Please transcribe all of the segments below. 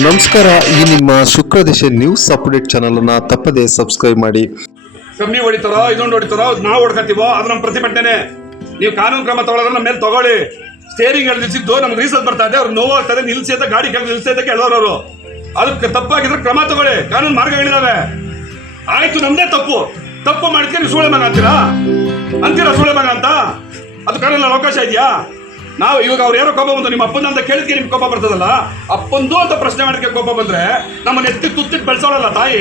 ನಮಸ್ಕಾರ, ಈ ನಿಮ್ಮ ಶುಕ್ರದಿಶೆ ನ್ಯೂಸ್ ಅಪ್ಡೇಟ್ ಚಾನಲ್ ಅನ್ನ ತಪ್ಪದೆ ಸಬ್ಸ್ಕ್ರೈಬ್ ಮಾಡಿ. ಕಮ್ಮಿ ಹೊಡಿತಾರೋ, ಇದೊಂದು ಹೊಡಿತಾರೋ, ನಾವು ಹೊಡ್ಕತ್ತೀವೋ ಅದು ನಮ್ಮ ಪ್ರತಿಭಟನೆ. ನೀವು ಕಾನೂನು ಕ್ರಮ ತಗೊಳ್ಳೋದ್ರೆ ನಮ್ಮ ಮೇಲೆ ತಗೊಳ್ಳಿ. ಸ್ಟೇರಿಂಗ್ ನಿಲ್ಸಿದ್ದು ನಮ್ಗೆ ರೀಸಲ್ ಬರ್ತಾ ಇದೆ, ಅವ್ರು ನೋವಾಗ್ತಾರೆ ನಿಲ್ಸಿ ಅಂತ ಗಾಡಿ ಕೆಳಗೆ ನಿಲ್ಸಿ ಅಂತ ಕೇಳೋರು ಅದಕ್ಕೆ ತಪ್ಪಾಗಿದ್ರೆ ಕ್ರಮ ತಗೊಳ್ಳಿ, ಕಾನೂನು ಮಾರ್ಗಗಳಿದಾವೆ. ಆಯ್ತು, ನಮ್ದೇ ತಪ್ಪು. ತಪ್ಪು ಮಾಡಿದ್ರೆ ನೀವು ಸೂಳೆ ಮಗ ಅಂತೀರಾ? ಅಂತೀರಾ ಸೂಳೆ ಮಗ ಅಂತ? ಅದು ಕಾನೂನಲ್ಲಿ ಅವಕಾಶ ಇದೆಯಾ? ನಾವು ಇವಾಗ ಅವ್ರು ಯಾರೋ ಕೋಪ ಬಂದು ನಿಮ್ಮ ಅಪ್ಪನ ಅಂತ ಕೇಳಿದ್ಕೆ ನಿಮ್ಗೆ ಕೋಪ ಬರ್ತದಲ್ಲ? ಅಪ್ಪಂದು ಅಂತ ಪ್ರಶ್ನೆ ಮಾಡೋಕ್ಕೆ ಕೋಪ ಬಂದ್ರೆ ನಮ್ಮನ್ನ ಎತ್ತಿ ತುತ್ತಿಟ್ಟು ಬೆಳೆಸೋಳಲ್ಲ ತಾಯಿ?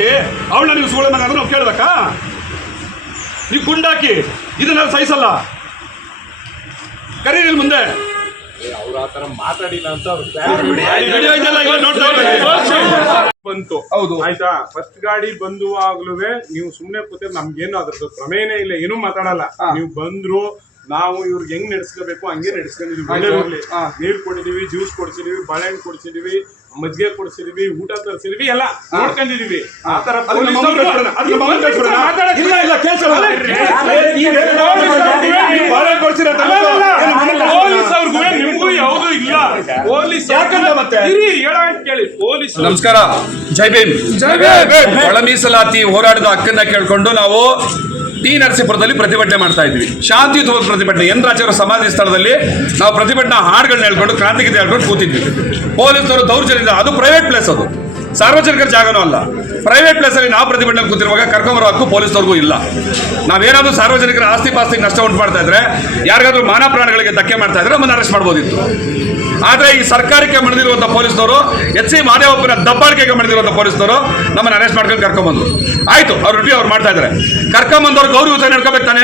ಅವಳನ್ನ ನೀವು ಸುಳೆ ಮಗ ಅಂದ್ರೆ ನಾವು ಕೇಳ್ಬೇಕಾ? ನೀವು ಗುಂಡಾಕಿ ಇದನ್ನ ಸಹಿಸಲ್ಲ. ಕರೀರಿ ಮುಂದೆ. ನೋಡ್ತಾ ಇರ್ಬೇಕು. ಬಂತು ಹೌದು. ಆಯ್ತಾ? ಫಸ್ಟ್ ಗಾಡಿ ಬಂದುವಾಗ್ಲೂ ನೀವು ಸುಮ್ನೆ ಕೂತಿದ್ರೆ ನಮ್ಗೇನು ಅದ್ರದ್ದು ಪ್ರಮೇಯನೇ ಇಲ್ಲ ಏನೂ ಮಾತಾಡಲ್ಲ. ನೀವು ಬಂದ್ರು ನಾವು ಇವ್ರಿಗೆ ಹೆಂಗ್ ನಡೆಸ್ಕೋಬೇಕು ಹಂಗೆ ನಡೆಸ್ಕೊಂಡಿದೀವಿ. ನೀರ್ ಕೊಡಿದೀವಿ ಜ್ಯೂಸ್ ಕೊಡ್ಸಿದೀವಿ ಬಾಳೆಹಣ್ಣು ಕೊಡ್ಸಿದೀವಿ ಮಜ್ಜಿಗೆ ಕೊಡ್ಸಿದೀವಿ ಊಟ ತರಿಸಿದೀವಿ ಎಲ್ಲ ನೋಡ್ಕೊಂಡಿದೀವಿ. ಆತರ ನಿಮ್ಗೂ ಯಾವ್ದು ಇಲ್ಲ. ಪೊಲೀಸ್ ಕೇಳಿ. ಪೊಲೀಸ್ ನಮಸ್ಕಾರ. ಜೈ ಭೀಮ್. ಒಳ ಮೀಸಲಾತಿ ಹೋರಾಟದ ಹಕ್ಕನ್ನ ಕೇಳ್ಕೊಂಡು ನಾವು ಟಿ ನರಸೀಪುರದಲ್ಲಿ ಪ್ರತಿಭಟನೆ ಮಾಡ್ತಾ ಇದ್ವಿ. ಶಾಂತಿಯುತವಾದ ಪ್ರತಿಭಟನೆ. ಯಂತ್ರಾಚಾರ ಸಮಾಧಿ ಸ್ಥಳದಲ್ಲಿ ನಾವು ಪ್ರತಿಭಟನಾ ಹಾಡುಗಳನ್ನ ಹೇಳ್ಕೊಂಡು, ಕ್ರಾಂತಿಗೀತೆ ಹೇಳ್ಕೊಂಡು ಕೂತಿದ್ವಿ. ಪೊಲೀಸರು ದೌರ್ಜನ್ಯದಿಂದ, ಅದು ಪ್ರೈವೇಟ್ ಪ್ಲೇಸ್ ಅದು. ಸಾರ್ವಜನಿಕರ ಜಾಗನೂ ಅಲ್ಲ. ಪ್ರೈವೇಟ್ ಪ್ಲೇಸಲ್ಲಿ ನಾವು ಪ್ರತಿಭಟನೆ ಕೂತಿರುವಾಗ ಕರ್ಕೊಂಬರೋ ಹಕ್ಕು ಪೊಲೀಸ್ನವ್ರಿಗೂ ಇಲ್ಲ. ನಾವೇನಾದರೂ ಸಾರ್ವಜನಿಕರ ಆಸ್ತಿ ಪಾಸ್ತಿಗೆ ನಷ್ಟ ಉಂಟು ಮಾಡ್ತಾ ಇದ್ರೆ, ಯಾರಿಗಾದ್ರೂ ಮಾನ ಪ್ರಾಣಗಳಿಗೆ ಧಕ್ಕೆ ಮಾಡ್ತಾ ಇದ್ರೆ ನಮ್ಮನ್ನು ಅರೆಸ್ಟ್ ಮಾಡ್ಬೋದಿತ್ತು. ಆದರೆ ಈ ಸರ್ಕಾರಕ್ಕೆ ಮಾಡಿದಿರುವಂಥ ಪೊಲೀಸ್ನವರು, ಎಚ್ ಸಿ ಮಾದೇವಪ್ಪನ ದಬ್ಬಾಳಿಕೆಗೆ ಮಣಿದಿರುವಂತ ಪೊಲೀಸ್ನವರು ನಮ್ಮನ್ನು ಅರೆಸ್ಟ್ ಮಾಡ್ಕೊಂಡು ಕರ್ಕೊಂಬಂದರು. ಆಯ್ತು, ಅವ್ರ ಡ್ಯೂಟಿ ಅವ್ರು ಮಾಡ್ತಾ ಇದ್ದಾರೆ ಕರ್ಕೊಂಬಂದವ್ರು ಗೌರವ ತಾನೆ?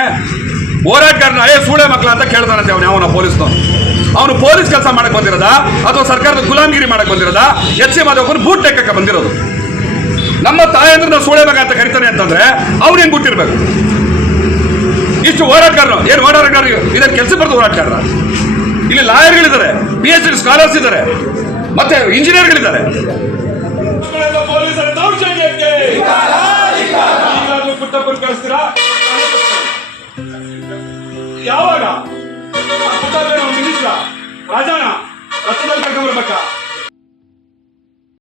ಹೋರಾಟಗಾರನ, ಏ, ಸೂಳೆ ಮಕ್ಕಳ ಅಂತ ಕೇಳ್ತಾನಂತೆ ಅವನು ಅವನ ಪೊಲೀಸ್ನವನು. ಅವನು ಪೊಲೀಸ್ ಕೆಲಸ ಮಾಡಕ್ ಬಂದಿರೋದ? ಅಥವಾ ಸರ್ಕಾರದ ಗುಲಾಮಗಿರಿ ಮಾಡಕ್ ಬಂದಿರೋದ? ಎಚ್ ಎ ಮಾದೇವಪ್ಪನ ಬೂಟ್ ಲೆಕ್ಕಕ್ಕೆ ಬಂದಿರೋದು. ನಮ್ಮ ತಾಯಂದ್ರೆ ನಾವು ಸೂಳೆ ಮಗ ಅಂತ ಕರಿತಾನೆ ಅಂತಂದ್ರೆ ಅವ್ನು ಹೆಂಗ್ ಬಿಟ್ಟಿರ್ಬೇಕು ಇಷ್ಟು ಹೋರಾಟಗಾರರು, ಏನು ಹೋರಾಟಗಾರರು ಇದನ್ನ ಕೆಲಸ ಬರೆದು ಹೋರಾಟಗಾರರ ಇಲ್ಲಿ ಲಾಯರ್ಗಳಿದ್ದಾರೆ ಬಿ ಎಚ್ ಡಿ ಸ್ಕಾಲರ್ಸ್ ಇದ್ದಾರೆ ಮತ್ತೆ ಇಂಜಿನಿಯರ್ಗಳಿದ್ದಾರೆ ಯಾವಾಗ? రాజానా రత్నాలు కట్టబడబట్ట